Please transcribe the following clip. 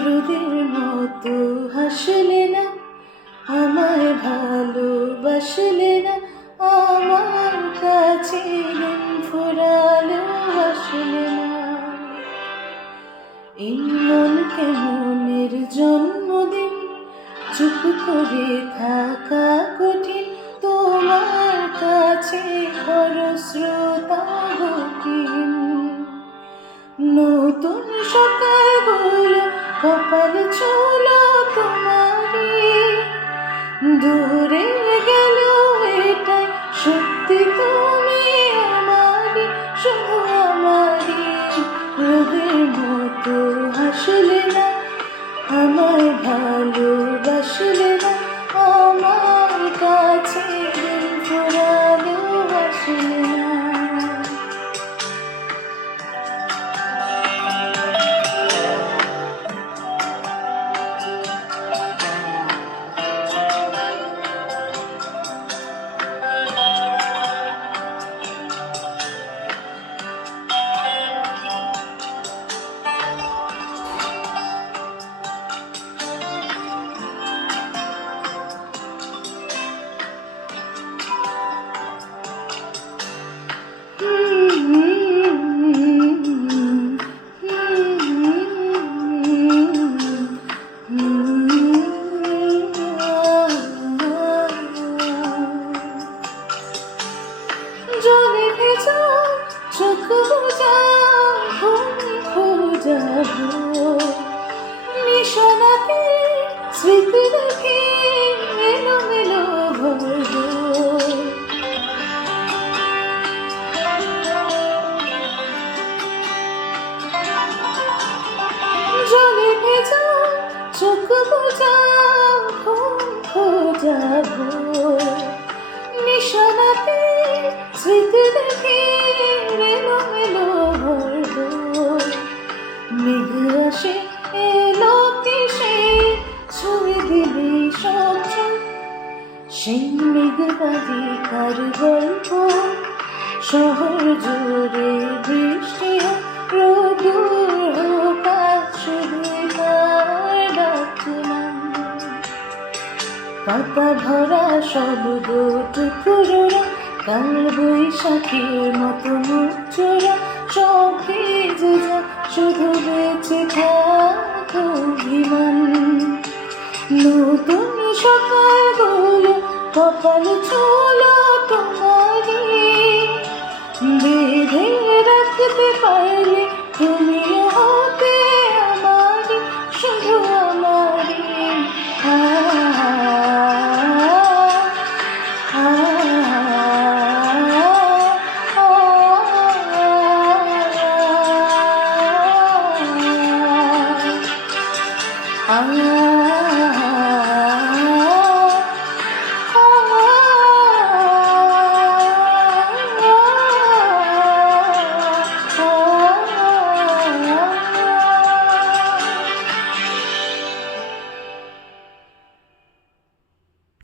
মরুদের মতো হাসলে না, আমায় ভালোবাসলে না, আমার কাছে দিন ফুরালো আসলে না। এই মন কেমনের জন্মদিন, চুপ করে থাকা কঠিন, তোমার কাছে খরস্রোতা গতিহীন। নতুন সকালগুলো কপাল ছোলো তোমারই, দূরে গেল এটাই সত্যি তুমি আমারই, শুধু আমারই। রোদের মতো হাসলে না, আমায় ভালোবাসলে না, আমার কাছে দিন ফুরালো আসলে না। জলে ভেজা চোখ বোঝা ঘুম খোঁজাবো, নিশানাতে স্মৃতি রেখে এলোমেলো ভরবো। জলে ভেজা চোখ বোঝা ঘুম খোঁজাবো, নিশানাতে স্মৃতি দেখে এলোমেলো ভরবো। মেঘ আসে এলো কিসে, ছুঁয়ে দিলে সব সেই মেঘবাদী কার গল্প। শহর জুড়ে বৃষ্টি হোক, রোদুর হোক, আজ শুধুই তার ডাকলাম। পাতা ভরা শব্দ টুকরোরা, কাল বৈশাখীর মতো মুখ চোরা, সব ভিজে যা, শুধু বেঁচে থাক অভিমান। নতুন সকালগুলো কপাল ছোলো তোমারই, বেঁধে রাখতে পারলে তুমিও হতে আমারই, শুধু আমারই। Ah